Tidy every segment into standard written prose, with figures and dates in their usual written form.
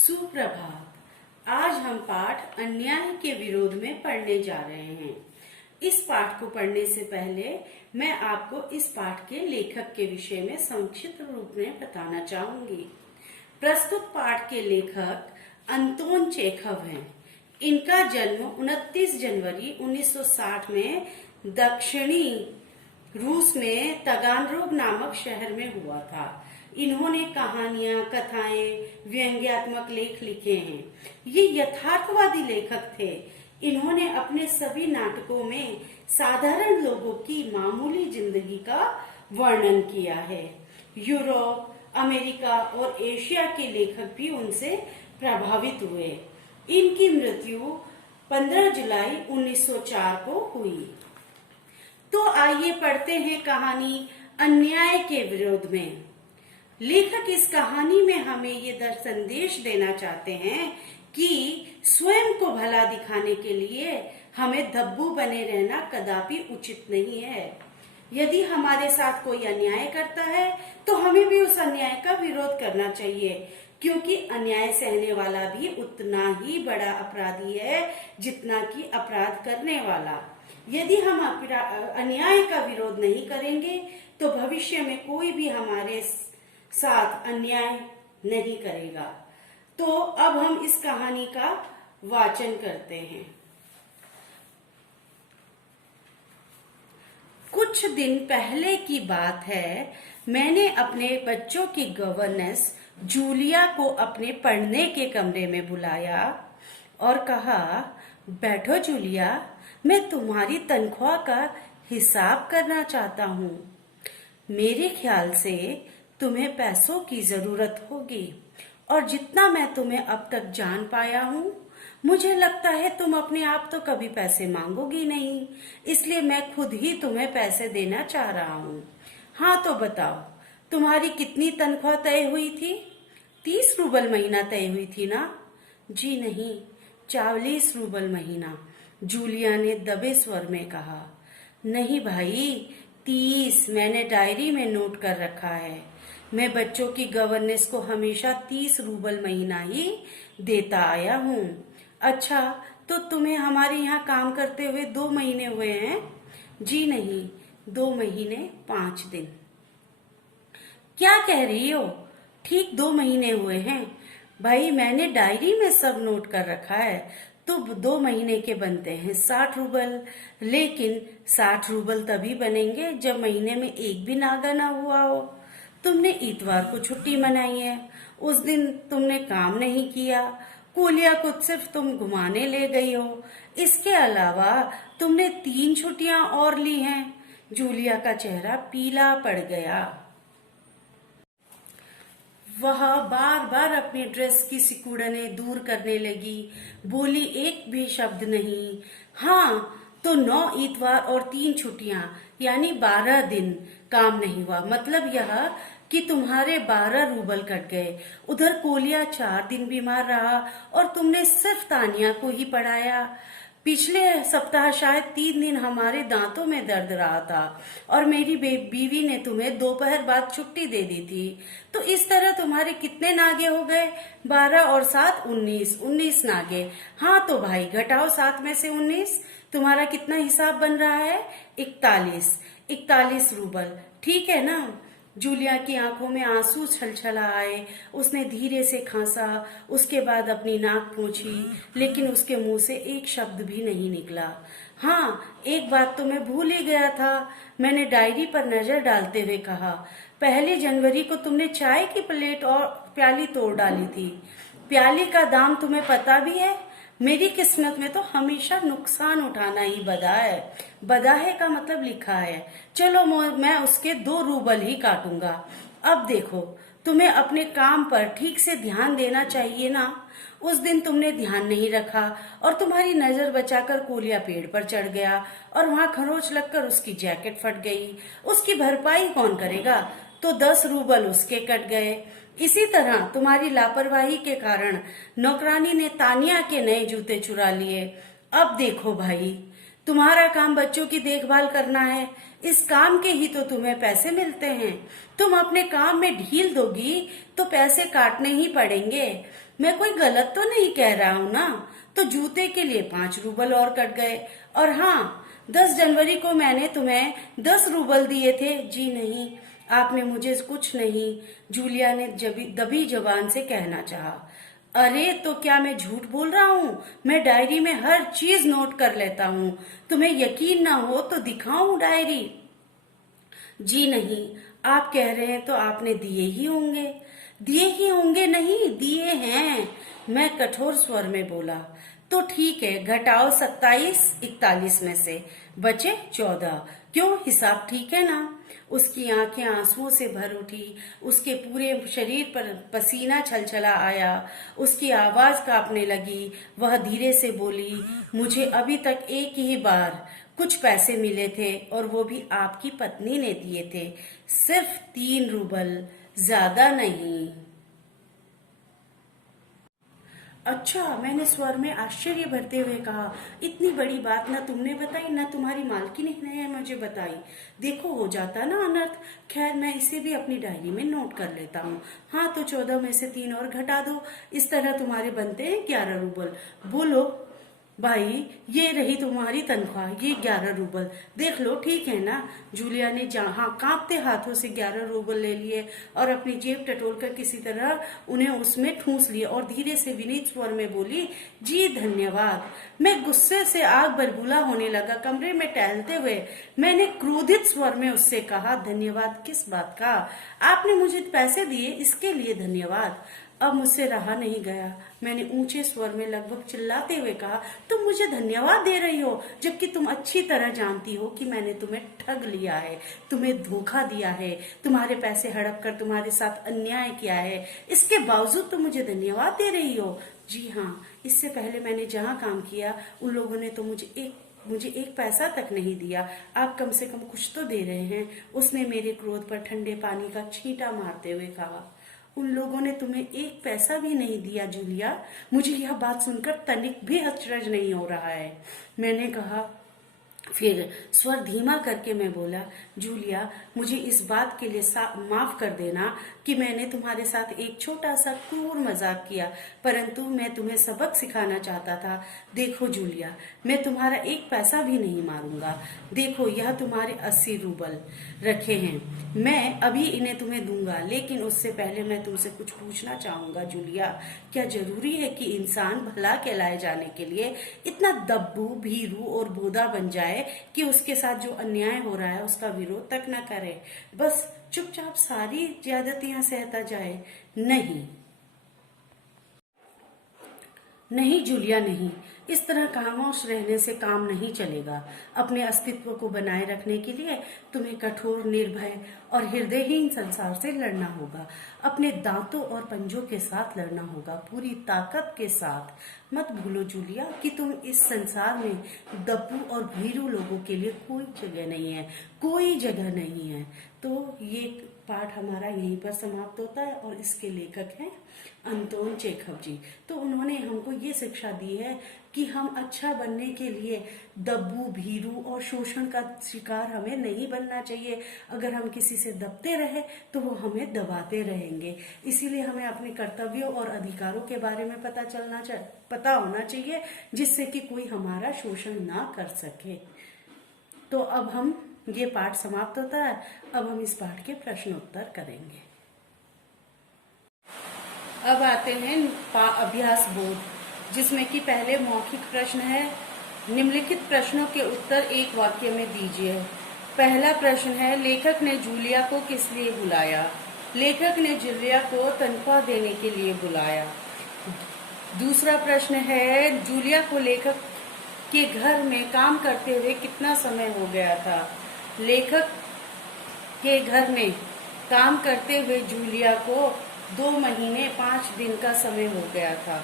सुप्रभात। आज हम पाठ अन्याय के विरोध में पढ़ने जा रहे हैं। इस पाठ को पढ़ने से पहले मैं आपको इस पाठ के लेखक के विषय में संक्षिप्त रूप में बताना चाहूंगी। प्रस्तुत पाठ के लेखक अंतोन चेखव हैं। इनका जन्म 29 जनवरी 1960 में दक्षिणी रूस में तागानरोग नामक शहर में हुआ था। इन्होंने कहानियां, कथाएं, व्यंग्यात्मक लेख लिखे हैं। ये यथार्थवादी लेखक थे। इन्होंने अपने सभी नाटकों में साधारण लोगों की मामूली जिंदगी का वर्णन किया है। यूरोप, अमेरिका और एशिया के लेखक भी उनसे प्रभावित हुए। इनकी मृत्यु 15 जुलाई 1904 को हुई। तो आइए पढ़ते हैं कहानी अन्याय के विरोध में। लेखक इस कहानी में हमें ये संदेश देना चाहते हैं कि स्वयं को भला दिखाने के लिए हमें धब्बू बने रहना कदापि उचित नहीं है। यदि हमारे साथ कोई अन्याय करता है तो हमें भी उस अन्याय का विरोध करना चाहिए, क्योंकि अन्याय सहने वाला भी उतना ही बड़ा अपराधी है जितना कि अपराध करने वाला। यदि हम अन्याय का विरोध नहीं करेंगे तो भविष्य में कोई भी हमारे साथ अन्याय नहीं करेगा। तो अब हम इस कहानी का वाचन करते हैं। कुछ दिन पहले की बात है, मैंने अपने बच्चों की गवर्नेंस जूलिया को अपने पढ़ने के कमरे में बुलाया और कहा, बैठो जूलिया, मैं तुम्हारी तनख्वाह का हिसाब करना चाहता हूँ। मेरे ख्याल से तुम्हें पैसों की जरूरत होगी और जितना मैं तुम्हें अब तक जान पाया हूँ, मुझे लगता है तुम अपने आप तो कभी पैसे मांगोगी नहीं, इसलिए मैं खुद ही तुम्हें पैसे देना चाह रहा हूँ। हाँ तो बताओ, तुम्हारी कितनी तनख्वाह तय हुई थी? 30 रूबल महीना तय हुई थी ना? जी नहीं, 40 रूबल महीना, जूलिया ने दबे स्वर में कहा। नहीं भाई, 30 मैंने डायरी में नोट कर रखा है। मैं बच्चों की गवर्नेंस को हमेशा 30 रूबल महीना ही देता आया हूँ। अच्छा, तो तुम्हें हमारे यहाँ काम करते हुए 2 महीने हुए हैं? जी नहीं, 2 महीने 5 दिन। क्या कह रही हो? ठीक 2 महीने हुए हैं भाई, मैंने डायरी में सब नोट कर रखा है। तो 2 महीने के बनते हैं 60 रूबल, लेकिन 60 रूबल तभी बनेंगे जब महीने में एक भी नागा ना हुआ हो। तुमने इतवार को छुट्टी मनाई है, उस दिन तुमने काम नहीं किया, कोलिया को सिर्फ तुम घुमाने ले गई हो। इसके अलावा तुमने 3 छुट्टियां और ली हैं। जूलिया का चेहरा पीला पड़ गया। वह बार बार अपनी ड्रेस की सिकुड़नें दूर करने लगी, बोली, एक भी शब्द नहीं। हाँ, तो 9 इतवार और 3 छुट्टियां, यानी 12 दिन काम नहीं हुआ। मतलब यह कि तुम्हारे 12 रूबल कट गए। उधर कोलिया 4 दिन बीमार रहा और तुमने सिर्फ तानिया को ही पढ़ाया। पिछले सप्ताह शायद 3 दिन हमारे दांतों में दर्द रहा था और मेरी बीवी ने तुम्हें दोपहर बाद छुट्टी दे दी थी। तो इस तरह तुम्हारे कितने नागे हो गए? 12 और 7 19 नागे। हाँ तो भाई घटाओ 7 में से 19, तुम्हारा कितना हिसाब बन रहा है? 41 रूबल, ठीक है ना? जूलिया की आंखों में आंसू छलछला आए। उसने धीरे से खांसा, उसके बाद अपनी नाक पोंछी, लेकिन उसके मुंह से एक शब्द भी नहीं निकला। हाँ, एक बात तो मैं भूल ही गया था, मैंने डायरी पर नजर डालते हुए कहा, 1 जनवरी को तुमने चाय की प्लेट और प्याली तोड़ डाली थी। प्याली का दाम तुम्हें पता भी है? मेरी किस्मत में तो हमेशा नुकसान उठाना ही बदा है। बदा है का मतलब लिखा है। चलो मैं उसके 2 रूबल ही काटूंगा। अब देखो, तुम्हें अपने काम पर ठीक से ध्यान देना चाहिए ना। उस दिन तुमने ध्यान नहीं रखा और तुम्हारी नजर बचाकर कोलिया पेड़ पर चढ़ गया और वहां खरोंच लगकर उसकी जैकेट फट गई। उसकी भरपाई कौन करेगा? तो 10 रूबल उसके कट गए। इसी तरह तुम्हारी लापरवाही के कारण नौकरानी ने तानिया के नए जूते चुरा लिए। अब देखो भाई, तुम्हारा काम बच्चों की देखभाल करना है, इस काम के ही तो तुम्हें पैसे मिलते हैं। तुम अपने काम में ढील दोगी तो पैसे काटने ही पड़ेंगे। मैं कोई गलत तो नहीं कह रहा हूं ना। तो जूते के लिए 5 रूबल और कट गए। और हाँ, 10 जनवरी को मैंने तुम्हें 10 रूबल दिए थे। जी नहीं, आपने मुझे कुछ नहीं, जूलिया ने दबी जबान से कहना चाहा। अरे तो क्या मैं झूठ बोल रहा हूँ? मैं डायरी में हर चीज नोट कर लेता हूँ। तुम्हें यकीन ना हो तो दिखाऊं डायरी? जी नहीं, आप कह रहे हैं तो आपने दिए ही होंगे। दिए ही होंगे नहीं, दिए हैं, मैं कठोर स्वर में बोला। तो ठीक है, घटाओ 27 41 में से बचे 14। क्यों, हिसाब ठीक है ना? उसकी आंखें आंसुओं से भर उठी, उसके पूरे शरीर पर पसीना छलछला आया, उसकी आवाज कांपने लगी। वह धीरे से बोली, मुझे अभी तक एक ही बार कुछ पैसे मिले थे और वो भी आपकी पत्नी ने दिए थे, सिर्फ 3 रूबल, ज्यादा नहीं। अच्छा, मैंने स्वर में आश्चर्य भरते हुए कहा, इतनी बड़ी बात ना तुमने बताई ना तुम्हारी मालकिन ने मुझे बताई। देखो, हो जाता ना अनर्थ। खैर, मैं इसे भी अपनी डायरी में नोट कर लेता हूँ। हाँ, तो 14 में से 3 और घटा दो। इस तरह तुम्हारे बनते हैं 11 रूबल। बोलो भाई, ये रही तुम्हारी तनख्वाह, ये 11 रूबल। देख लो, ठीक है ना? जूलिया ने जहां कांपते हाथों से 11 रूबल ले लिए और अपनी जेब टटोल कर किसी तरह उन्हें उसमें ठूंस लिए और धीरे से विनीत स्वर में बोली, जी धन्यवाद। मैं गुस्से से आग बलबूला होने लगा। कमरे में टहलते हुए मैंने क्रोधित स्वर में उससे कहा, धन्यवाद किस बात का? आपने मुझे पैसे दिए, इसके लिए धन्यवाद। अब मुझसे रहा नहीं गया। मैंने ऊंचे स्वर में लगभग चिल्लाते हुए कहा, तुम मुझे धन्यवाद दे रही हो, जबकि तुम अच्छी तरह जानती हो कि मैंने तुम्हें ठग लिया है, तुम्हें धोखा दिया है, तुम्हारे पैसे हड़प कर तुम्हारे साथ अन्याय किया है। इसके बावजूद तुम मुझे धन्यवाद दे रही हो? जी हाँ, इससे पहले मैंने जहाँ काम किया उन लोगों ने तो मुझे एक पैसा तक नहीं दिया। आप कम से कम कुछ तो दे रहे हैं। उसने मेरे क्रोध पर ठंडे पानी का छींटा मारते हुए कहा, उन लोगों ने तुम्हें एक पैसा भी नहीं दिया जूलिया? मुझे यह बात सुनकर तनिक भी अचरज नहीं हो रहा है। मैंने कहा, फिर स्वर धीमा करके मैं बोला, जूलिया, मुझे इस बात के लिए माफ कर देना कि मैंने तुम्हारे साथ एक छोटा सा क्रूर मजाक किया, परंतु मैं तुम्हें सबक सिखाना चाहता था। देखो जूलिया, मैं तुम्हारा एक पैसा भी नहीं मारूंगा। देखो, यह तुम्हारे 80 रूबल रखे हैं, मैं अभी इन्हें तुम्हें दूंगा, लेकिन उससे पहले मैं तुमसे कुछ पूछना चाहूंगा जूलिया। क्या जरूरी है कि इंसान भला कहलाए जाने के लिए इतना दब्बू, भीरू और बोधा बन जाए कि उसके साथ जो अन्याय हो रहा है उसका विरोध तक न करे, बस चुपचाप सारी ज्यादतियां सहता जाए? नहीं नहीं जूलिया, नहीं। इस तरह खामोश रहने से काम नहीं चलेगा। अपने अस्तित्व को बनाए रखने के लिए तुम्हें कठोर, निर्भय और हृदयहीन संसार से लड़ना होगा। अपने दांतों और पंजों के साथ लड़ना होगा, पूरी ताकत के साथ। मत भूलो जूलिया कि तुम इस संसार में दब्बू और भीरू लोगों के लिए कोई जगह नहीं है, कोई जगह नहीं है। तो ये पाठ हमारा यहीं पर समाप्त होता है और इसके लेखक हैं अंतोन चेखव जी। तो उन्होंने हमको ये शिक्षा दी है कि हम अच्छा बनने के लिए दब्बू, भीरू और शोषण का शिकार हमें नहीं बनना चाहिए। अगर हम किसी से दबते रहे तो वो हमें दबाते रहेंगे। इसीलिए हमें अपने कर्तव्यों और अधिकारों के बारे में पता होना चाहिए, जिससे कि कोई हमारा शोषण ना कर सके। तो अब ये पाठ समाप्त होता है। अब हम इस पाठ के प्रश्न उत्तर करेंगे। अब आते हैं अभ्यास बोध, जिसमें कि पहले मौखिक प्रश्न है। निम्नलिखित प्रश्नों के उत्तर एक वाक्य में दीजिए। पहला प्रश्न है, लेखक ने जूलिया को किस लिए बुलाया? लेखक ने जूलिया को तनख्वाह देने के लिए बुलाया। दूसरा प्रश्न है, जूलिया को लेखक के घर में काम करते हुए कितना समय हो गया था? लेखक के घर में काम करते हुए जूलिया को 2 महीने 5 दिन का समय हो गया था।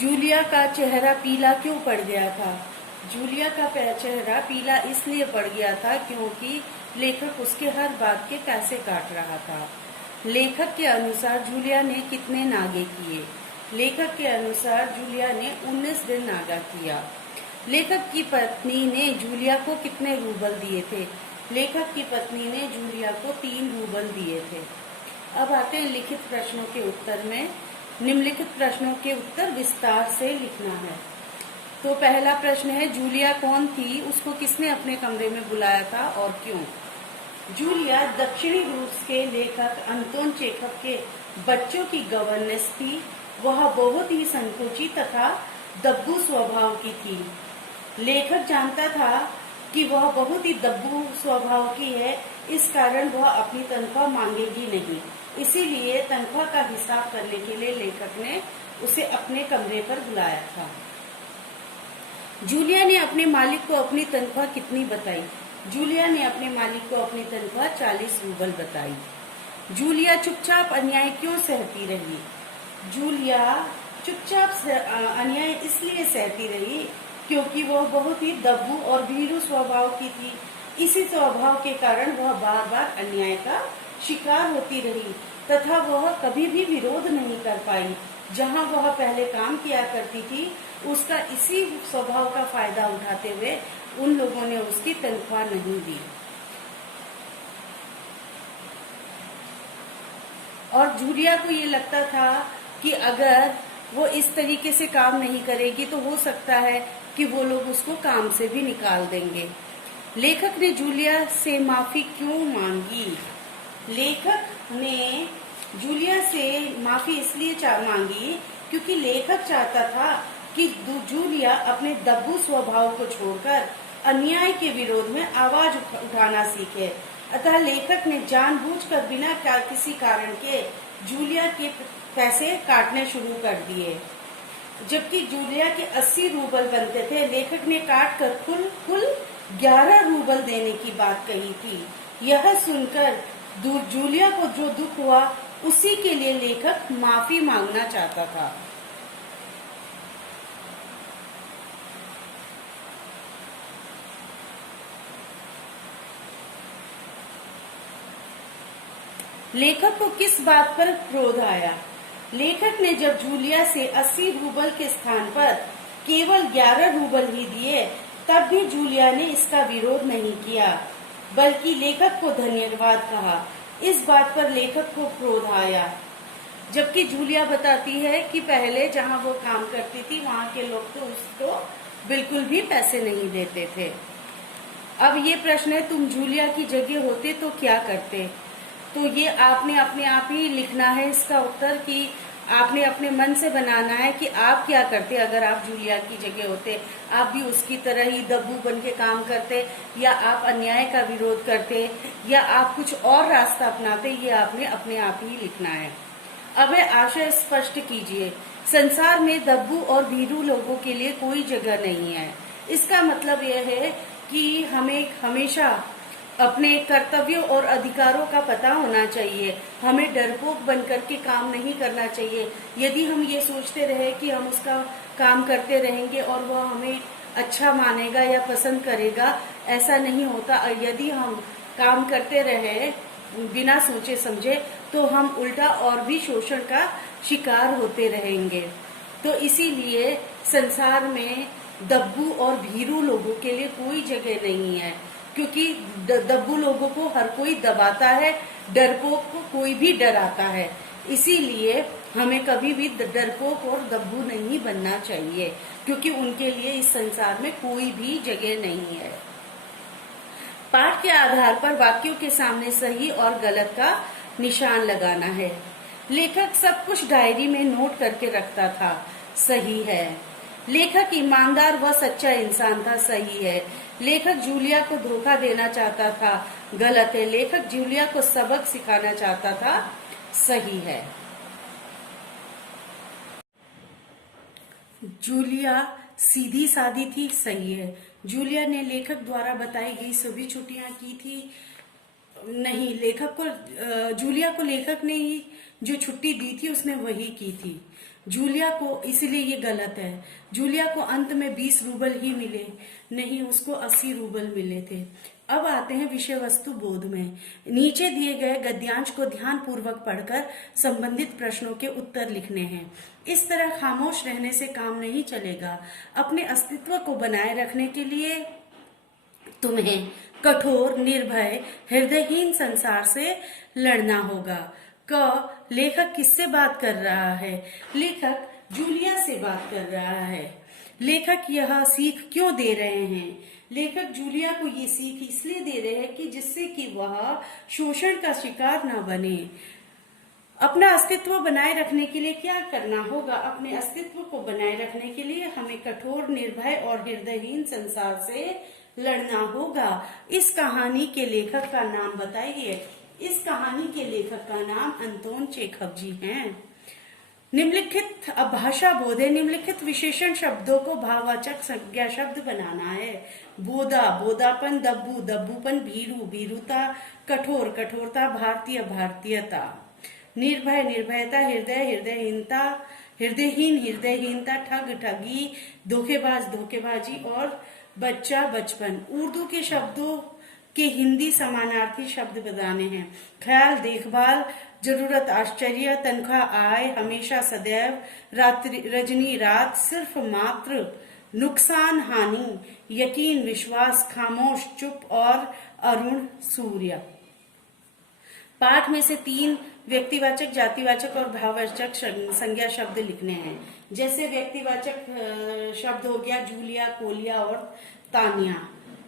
जूलिया का चेहरा पीला क्यों पड़ गया था? जूलिया का चेहरा पीला इसलिए पड़ गया था क्योंकि लेखक उसके हर बात के पैसे काट रहा था। लेखक के अनुसार जूलिया ने कितने नागे किए? लेखक के अनुसार जूलिया ने 19 दिन नागा किया। लेखक की पत्नी ने जूलिया को कितने रूबल दिए थे? लेखक की पत्नी ने जूलिया को 3 रूबल दिए थे। अब आते हैं लिखित प्रश्नों के उत्तर में। निम्नलिखित प्रश्नों के उत्तर विस्तार से लिखना है। तो पहला प्रश्न है, जूलिया कौन थी? उसको किसने अपने कमरे में बुलाया था और क्यों? जूलिया दक्षिणी रूस के लेखक अंतोन चेखव के बच्चों की गवर्नेस थी। वह बहुत ही संकोची तथा दब्बू स्वभाव की थी। लेखक जानता था कि वह बहुत ही दब्बू स्वभाव की है, इस कारण वह अपनी तनख्वाह मांगेगी नहीं। इसीलिए तनख्वाह का हिसाब करने के लिए लेखक ने उसे अपने कमरे पर बुलाया था। जूलिया ने अपने मालिक को अपनी तनख्वाह कितनी बताई? जूलिया ने अपने मालिक को अपनी तनख्वाह 40 रूबल बताई। जूलिया चुपचाप अन्याय क्यों सहती रही? जूलिया चुपचाप अन्याय इसलिए सहती रही क्योंकि वह बहुत ही दब्बू और भीरू स्वभाव की थी। इसी स्वभाव के कारण वह बार बार अन्याय का शिकार होती रही तथा वह कभी भी विरोध नहीं कर पाई। जहां वह पहले काम किया करती थी, उसका इसी स्वभाव का फायदा उठाते हुए उन लोगों ने उसकी तनख्वाह नहीं दी। और जूलिया को ये लगता था कि अगर वो इस तरीके से काम नहीं करेगी तो हो सकता है कि वो लोग उसको काम से भी निकाल देंगे। लेखक ने जूलिया से माफी क्यों मांगी? लेखक ने जूलिया से माफी इसलिए मांगी क्योंकि लेखक चाहता था कि जूलिया अपने दब्बू स्वभाव को छोड़कर अन्याय के विरोध में आवाज उठाना सीखे। अतः लेखक ने जानबूझकर बिना किसी कारण के जूलिया के पैसे काटने शुरू कर दिए। जबकि जूलिया के 80 रूबल बनते थे, लेखक ने काट कर कुल 11 रूबल देने की बात कही थी। यह सुनकर जूलिया को जो दुख हुआ, उसी के लिए लेखक माफी मांगना चाहता था। लेखक को किस बात पर क्रोध आया? लेखक ने जब जूलिया से 80 रूबल के स्थान पर केवल 11 रूबल ही दिए, तब भी जूलिया ने इसका विरोध नहीं किया, बल्कि लेखक को धन्यवाद कहा। इस बात पर लेखक को क्रोध आया। जबकि जूलिया बताती है कि पहले जहां वो काम करती थी, वहां के लोग तो उसको बिल्कुल भी पैसे नहीं देते थे। अब ये प्रश्न है, तुम जूलिया की जगह होते तो क्या करते? तो ये आपने अपने आप ही लिखना है इसका उत्तर, कि आपने अपने मन से बनाना है कि आप क्या करते अगर आप जूलिया की जगह होते। आप भी उसकी तरह ही दब्बू बन के काम करते, या आप अन्याय का विरोध करते, या आप कुछ और रास्ता अपनाते। ये आपने अपने आप ही लिखना है। अब आशय स्पष्ट कीजिए। संसार में दब्बू और भीरू लोगों के लिए कोई जगह नहीं है। इसका मतलब यह है कि हमें हमेशा अपने कर्तव्यों और अधिकारों का पता होना चाहिए। हमें डरपोक बनकर के काम नहीं करना चाहिए। यदि हम ये सोचते रहे कि हम उसका काम करते रहेंगे और वह हमें अच्छा मानेगा या पसंद करेगा, ऐसा नहीं होता। और यदि हम काम करते रहे बिना सोचे समझे, तो हम उल्टा और भी शोषण का शिकार होते रहेंगे। तो इसीलिए संसार में दब्बू और भीरू लोगों के लिए कोई जगह नहीं है, क्योंकि दब्बू लोगों को हर कोई दबाता है, डरपोक को कोई भी डराता है। इसीलिए हमें कभी भी डरपोक और दब्बू नहीं बनना चाहिए, क्योंकि उनके लिए इस संसार में कोई भी जगह नहीं है। पाठ के आधार पर वाक्यों के सामने सही और गलत का निशान लगाना है। लेखक सब कुछ डायरी में नोट करके रखता था। सही है। लेखक ईमानदार व सच्चा इंसान था। सही है। लेखक जूलिया को धोखा देना चाहता था। गलत है। लेखक जूलिया को सबक सिखाना चाहता था। सही है। जूलिया सीधी सादी थी। सही है। जूलिया ने लेखक द्वारा बताई गई सभी छुट्टियां की थी। नहीं, जूलिया को लेखक ने ही जो छुट्टी दी थी उसने वही की थी। जूलिया को, इसलिए ये गलत है। जूलिया को अंत में 20 रूबल ही मिले, नहीं उसको 80 रूबल मिले थे। अब आते हैं विषय वस्तु बोध में। नीचे दिए गए गद्यांश को ध्यान पूर्वक पढ़कर संबंधित प्रश्नों के उत्तर लिखने हैं। इस तरह खामोश रहने से काम नहीं चलेगा। अपने अस्तित्व को बनाए रखने के लिए तुम्हें कठोर, निर्भय, हृदयहीन संसार से लड़ना होगा। क लेखक किससे बात कर रहा है? लेखक जूलिया से बात कर रहा है। लेखक यह सीख क्यों दे रहे हैं? लेखक जूलिया को ये सीख इसलिए दे रहे हैं कि जिससे कि वह शोषण का शिकार न बने। अपना अस्तित्व बनाए रखने के लिए क्या करना होगा? अपने अस्तित्व को बनाए रखने के लिए हमें कठोर, निर्भय और हृदयहीन संसार से लड़ना होगा। इस कहानी के लेखक का नाम बताइए। इस कहानी के लेखक का नाम अंतोन चेखव जी हैं। निम्नलिखित अब भाषा बोध है। निम्नलिखित विशेषण शब्दों को भाववाचक संज्ञा शब्द बनाना है। बोधा, बोधापन, दब्बू, दब्बूपन, भीरू, भीरुता, कठोर, कठोरता, भारतीय, भारतीयता, निर्भय, निर्भयता, हृदय, हृदयहीनता, हृदयहीन, हृदयहीनता, ठग, ठगी, धोखेबाज, धोखेबाजी और बच्चा, बचपन। उर्दू के शब्दों के हिंदी समानार्थी शब्द बताने हैं। ख्याल, देखभाल, जरूरत, आश्चर्य, तनख्वाह, आय, हमेशा, सदैव, रात्रि, रजनी, रात, सिर्फ, मात्र, नुकसान, हानि, यकीन, विश्वास, खामोश, चुप और अरुण, सूर्य। पाठ में से 3 व्यक्तिवाचक, जातिवाचक और भाववाचक संज्ञा शब्द लिखने हैं। जैसे व्यक्तिवाचक शब्द हो गया जूलिया, कोलिया और तानिया,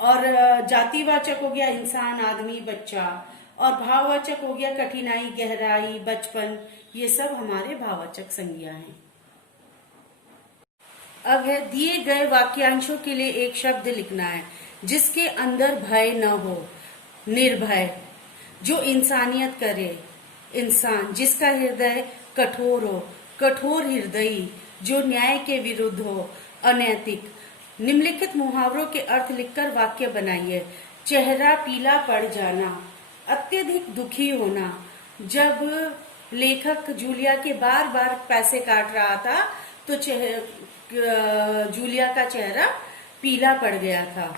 और जातिवाचक हो गया इंसान, आदमी, बच्चा, और भाववाचक हो गया कठिनाई, गहराई, बचपन। ये सब हमारे भाववाचक संज्ञा हैं। अब है दिए गए वाक्यांशों के लिए एक शब्द लिखना है जिसके अंदर भय न हो। निर्भय, जो इंसानियत करे, इंसान, जिसका हृदय कठोर हो, कठोर हृदयी, जो न्याय के विरुद्ध हो, अनैतिक। निम्नलिखित मुहावरों के अर्थ लिखकर वाक्य बनाइए। चेहरा पीला पड़ जाना, अत्यधिक दुखी होना। जब लेखक जूलिया के बार बार पैसे काट रहा था तो जूलिया का चेहरा पीला पड़ गया था।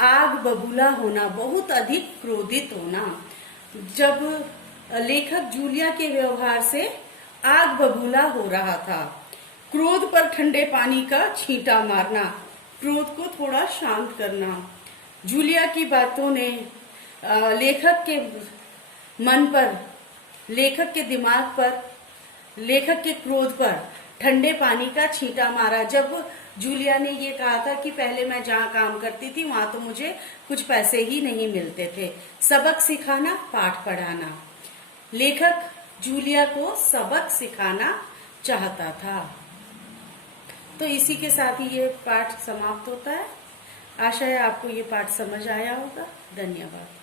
आग बबूला होना, बहुत अधिक क्रोधित होना। जब लेखक जूलिया के व्यवहार से आग बबूला हो रहा था। क्रोध पर ठंडे पानी का छींटा मारना, क्रोध को थोड़ा शांत करना। जूलिया की बातों ने लेखक के मन पर, लेखक के दिमाग पर, लेखक के क्रोध पर ठंडे पानी का छींटा मारा। जब जूलिया ने ये कहा था कि पहले मैं जहाँ काम करती थी वहां तो मुझे कुछ पैसे ही नहीं मिलते थे। सबक सिखाना, पाठ पढ़ाना। लेखक जूलिया को सबक सिखाना चाहता था। तो इसी के साथ ही ये पाठ समाप्त होता है। आशा है आपको ये पाठ समझ आया होगा। धन्यवाद।